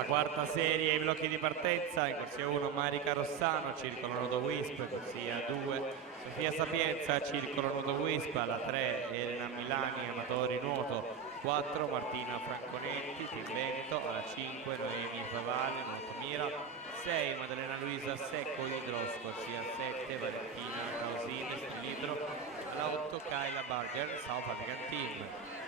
la quarta serie, i blocchi di partenza, in corsia 1 Marica Rossano, circolo Nuoto Wisp, corsia 2 Sofia Sapienza, circolo Nuoto Wisp, alla 3 Elena Milani, amatori nuoto, 4 Martina Franconetti, Team Veneto, alla 5 Noemi Favale, nuoto Mira, 6 Maddalena Luisa Secco, Idros, corsia 7 Valentina Causini, sull'Idro, alla 8 Kyla Barger, South African Team.